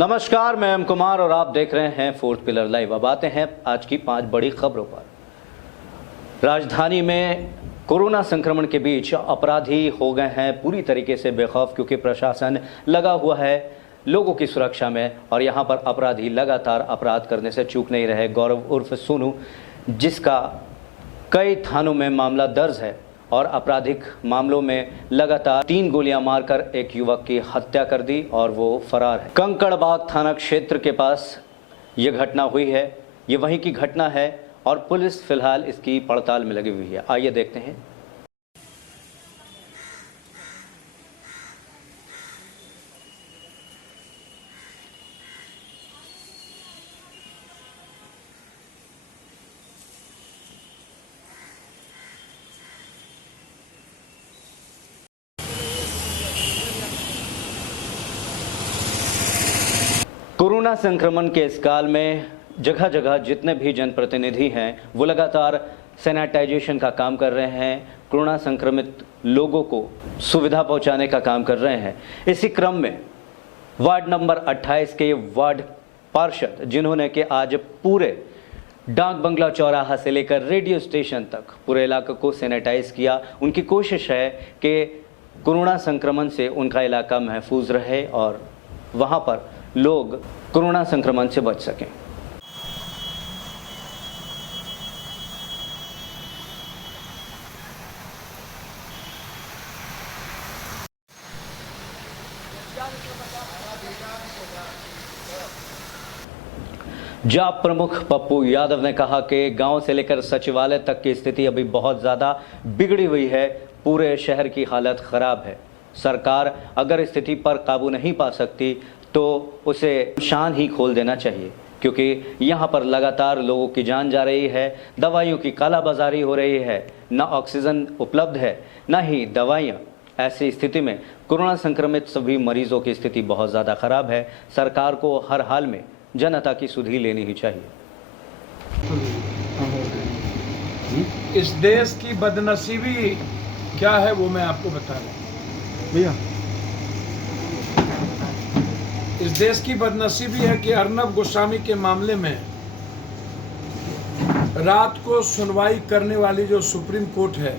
नमस्कार, मैं एम कुमार और आप देख रहे हैं फोर्थ पिलर लाइव। अब आते हैं आज की 5 बड़ी खबरों पर। राजधानी में कोरोना संक्रमण के बीच अपराधी हो गए हैं पूरी तरीके से बेखौफ, क्योंकि प्रशासन लगा हुआ है लोगों की सुरक्षा में और यहां पर अपराधी लगातार अपराध करने से चूक नहीं रहे। गौरव उर्फ सोनू, जिसका कई थानों में मामला दर्ज है और आपराधिक मामलों में लगातार 3 गोलियां मारकर एक युवक की हत्या कर दी और वो फरार है। कंकड़बाग थाना क्षेत्र के पास ये घटना हुई है। ये वहीं की घटना है और पुलिस फिलहाल इसकी पड़ताल में लगी हुई है। आइए देखते हैं। कोरोना संक्रमण के इस काल में जगह जगह जितने भी जनप्रतिनिधि हैं वो लगातार सैनिटाइजेशन का काम कर रहे हैं, कोरोना संक्रमित लोगों को सुविधा पहुंचाने का काम कर रहे हैं। इसी क्रम में वार्ड नंबर 28 के वार्ड पार्षद, जिन्होंने कि आज पूरे डाक बंगला चौराहा से लेकर रेडियो स्टेशन तक पूरे इलाके को सैनिटाइज किया, उनकी कोशिश है कि कोरोना संक्रमण से उनका इलाका महफूज रहे और वहाँ पर लोग कोरोना संक्रमण से बच सकें। जाप प्रमुख पप्पू यादव ने कहा कि गांव से लेकर सचिवालय तक की स्थिति अभी बहुत ज़्यादा बिगड़ी हुई है। पूरे शहर की हालत खराब है। सरकार अगर स्थिति पर काबू नहीं पा सकती तो उसे शान ही खोल देना चाहिए, क्योंकि यहाँ पर लगातार लोगों की जान जा रही है। दवाइयों की कालाबाजारी हो रही है, ना ऑक्सीजन उपलब्ध है ना ही दवाइयाँ। ऐसी स्थिति में कोरोना संक्रमित सभी मरीजों की स्थिति बहुत ज़्यादा खराब है। सरकार को हर हाल में जनता की सुधि लेनी ही चाहिए। इस देश की बदनसीबी क्या है वो मैं आपको बता रहा हूँ भैया। इस देश की बदनसीबी है कि अर्नब गोस्वामी के मामले में रात को सुनवाई करने वाली जो सुप्रीम कोर्ट है,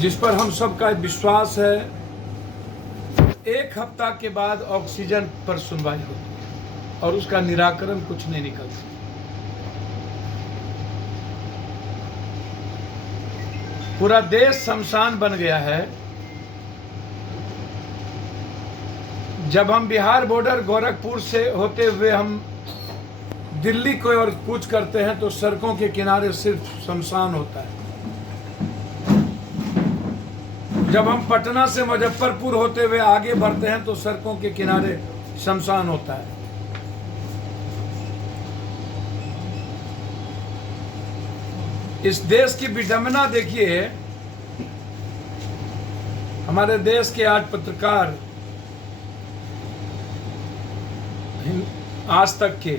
जिस पर हम सबका विश्वास है, 1 हफ्ता के बाद ऑक्सीजन पर सुनवाई होती और उसका निराकरण कुछ नहीं निकलता। पूरा देश शमशान बन गया है। जब हम बिहार बॉर्डर गोरखपुर से होते हुए हम दिल्ली को और कूच करते हैं तो सड़कों के किनारे सिर्फ शमशान होता है। जब हम पटना से मुजफ्फरपुर होते हुए आगे बढ़ते हैं तो सड़कों के किनारे शमशान होता है। इस देश की विडंबना देखिए। हमारे देश के आज पत्रकार, आज तक के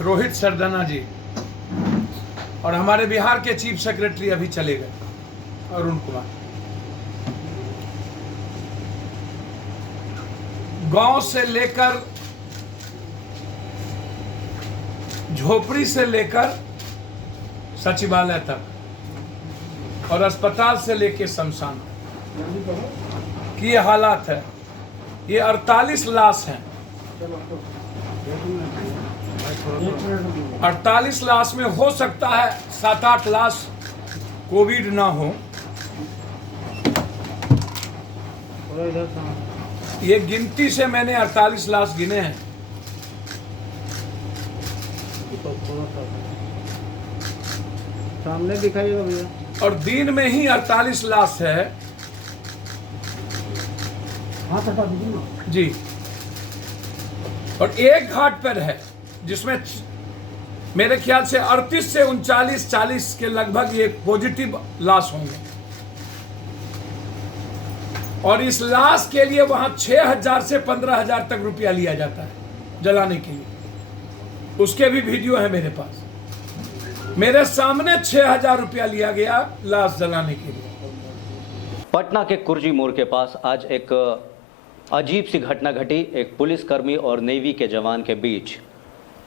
रोहित सरदाना जी और हमारे बिहार के चीफ सेक्रेटरी अभी चले गए, अरुण कुमार। गांव से लेकर झोपड़ी से लेकर सचिवालय तक और अस्पताल से लेकर शमशान की हालात है। ये 48 लाश हैं। 48 लाश में हो सकता है 7-8 लाश कोविड ना हो। ये गिनती से मैंने 48 लाश गिने हैं। सामने दिखाइएगा भैया। और दिन में ही 48 लाश है। हाँ हटा दीजिए ना जी। और एक घाट पर है जिसमें मेरे ख्याल से 38 से 39-40 के लगभग ये पॉजिटिव लाश होंगे। और इस लाश के लिए वहां 6,000 से 15,000 तक रुपया लिया जाता है जलाने के लिए। उसके भी वीडियो है मेरे पास। मेरे सामने 6,000 रुपया लिया गया लाश जलाने के लिए। पटना के कुर्जी मोड़ के पास आज एक अजीब सी घटना घटी। एक पुलिसकर्मी और नेवी के जवान के बीच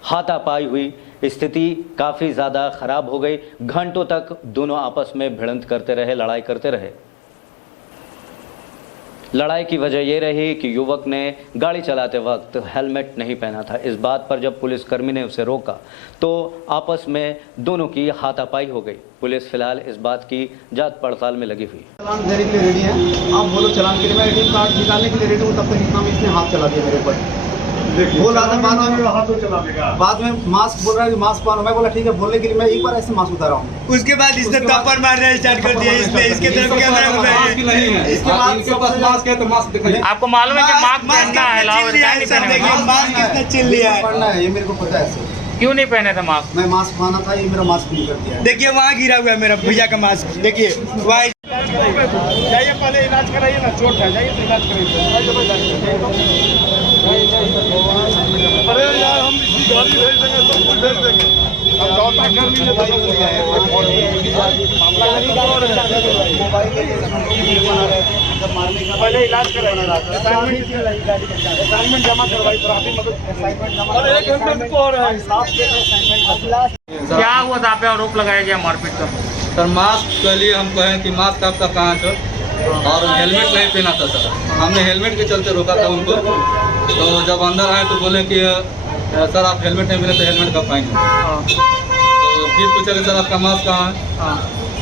हाथापाई हुई। स्थिति काफ़ी ज़्यादा खराब हो गई। घंटों तक दोनों आपस में भिड़ंत करते रहे, लड़ाई करते रहे। लड़ाई की वजह यह रही कि युवक ने गाड़ी चलाते वक्त हेलमेट नहीं पहना था। इस बात पर जब पुलिसकर्मी ने उसे रोका तो आपस में दोनों की हाथापाई हो गई। पुलिस फिलहाल इस बात की जांच पड़ताल में लगी हुई। चालान देने के लिए रेडी है, आप बोलो चलान के लिए, मैं एटीएम कार्ड निकालने के लिए रेडी हूँ। तब तक इतना में इसने हाथ चला दिया मेरे ऊपर। बोल रहा था बाद में मास्क बोल रहा है कि मास्क पहनो। मैं बोला ठीक है, बोलने के लिए मैं एक बार ऐसे मास्क उतारा हूँ। उसके बाद इसने थप्पड़ मारना स्टार्ट कर दिया। इसके तरफ कैमरा घुमाया। इसके बाद इनके पास मास्क है तो मास्क दिखाइए। आपको मालूम है कि मास्क पहनना है, अलाउ है? मास्क किसने चिल लिया है? पढ़ना है, ये मेरे को पता है सर। क्यों नहीं पहने थे मास्क? मैं मास्क पहना था, ये मेरा मास्क नहीं कर दिया है। देखिए वहाँ गिरा हुआ है मेरा भैया का मास्क। देखिए वहाँ जाइए, पहले इलाज कराइए ना, चोट है, जाइए तो इलाज कराइए। अरे यार हम इसी गाड़ी भेज देंगे, सब कुछ भेज देंगे। अब लौटा कर लीजिए पहले इलाज कराइए, असाइनमेंट जमा करवाई। अरे 1 घंटे में तो हो रहा है। क्या हुआ था? आप पे आरोप लगाया गया मारपीट का। सर मास्क के लिए हम कहें कि मास्क आपका कहाँ है सर, और हेलमेट नहीं पहना था सर। हमने हेलमेट के चलते रोका था उनको। तो जब अंदर आए तो बोले कि सर आप हेलमेट नहीं पहने तो हेलमेट का फाइन है। तो फिर पूछा कि सर आपका मास्क कहाँ है,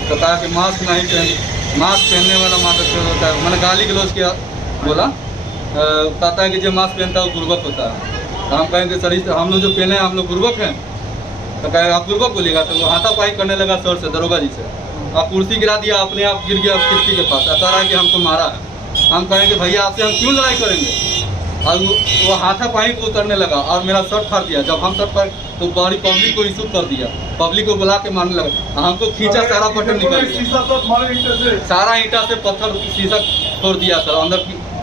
तो कहा कि मास्क नहीं मास्क पहनने वाला मास्क होता है। मैंने गाली गलौज किया, बोला कहता है कि जो मास्क पहनता है वो बुर्बक होता है। तो हम कहेंगे सर हम लोग जो पहने हैं हम लोग बुर्बक हैं। तो कहे आप बुर्बक बोलिएगा। तो वो हाथापाई करने लगा सर से, दरोगा जी से। आप कुर्सी गिरा दिया, अपने आप गिर गया खिड़की के पास। कह रहा है कि हमको मारा है। हम कहेंगे भैया आपसे हम क्यों लड़ाई करेंगे। और वो हाथापाई को उतरने लगा और मेरा शर्ट फाड़ दिया। जब हम शर्ट फाड़ तो बड़ी पब्लिक को इशू कर दिया, पब्लिक को बुला के मारने लगा। हमको खींचा, सारा बटन निकल गया, सारा ईंटा से पत्थर शीशा तोड़ दिया सर।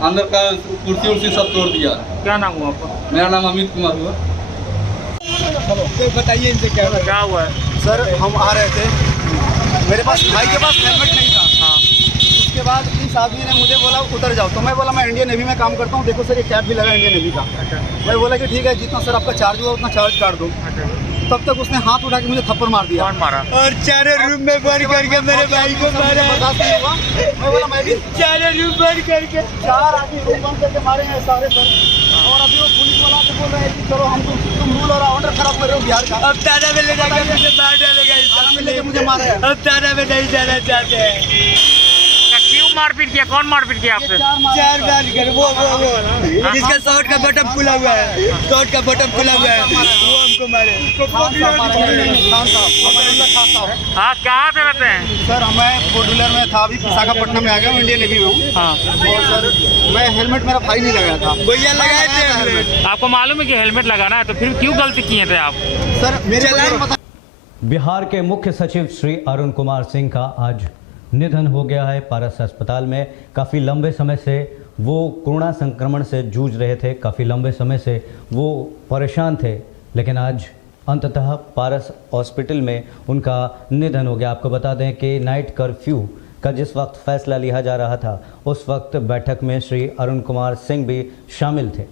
अंदर का कुर्सी उर्सी सब तोड़ दिया। क्या नाम हुआ आपका? मेरा नाम अमित कुमार हुआ। तो बताइए इनसे क्या हुआ है? सर हम आ रहे थे, मेरे पास भाई के पास हेलमेट नहीं था। हाँ। उसके बाद इस आदमी ने मुझे बोला उतर जाओ। तो मैं बोला मैं इंडियन नेवी में काम करता हूँ, देखो सर ये कैब भी लगा इंडियन नेवी का। मैं बोला कि ठीक है, जितना सर आपका चार्ज हुआ उतना चार्ज काट दो। तब तक उसने हाथ उठा के मुझे थप्पड़ मार दिया। कौन मारा? और चारों रूम में बंद करके मेरे भाई को मारा। बर्दाश्त नहीं हुआ। मैं बोला मैं भी चारों रूम बंद करके 4 आदमी रूम बंद करके मारे हैं सारे सर। और अभी वो पुलिस वाला से बोल रहे हैं कि चलो हम तुम रूल और ऑर्डर खराब कर रहे हो बिहार का। अब थाना में ले जाकर मुझे मार डालेगा। थाना में लेके मुझे मारा है। अब थाना में नहीं जाना चाहते हैं। क्यों मारपीट किया? कौन मारपीट किया आपसे? 4 बार कर वो जिसका शॉर्ट का बटन खुला हुआ है, शॉर्ट का बटन खुला हुआ है, वो हमको मारे। खान साहब मारा है। खान साहब। हाँ, कहाँ से रहते हैं? सर मैं 4 व्हीलर में था, अभी विशाखापट्टनम में आ गया हूँ, इंडियन नेवी में हूँ। हाँ। और सर मैं हेलमेट मेरा भाई नहीं लगाया था। भैया लगाए थे हेलमेट। आपको मालूम है कि हेलमेट लगाना है, तो फिर क्यों गलती किए थे आप? सर मेरे को पता। बिहार के मुख्य सचिव श्री अरुण कुमार सिंह का आज निधन हो गया है। पारस अस्पताल में काफ़ी लंबे समय से वो कोरोना संक्रमण से जूझ रहे थे, काफ़ी लंबे समय से वो परेशान थे, लेकिन आज अंततः पारस हॉस्पिटल में उनका निधन हो गया। आपको बता दें कि नाइट कर्फ्यू का जिस वक्त फैसला लिया जा रहा था उस वक्त बैठक में श्री अरुण कुमार सिंह भी शामिल थे।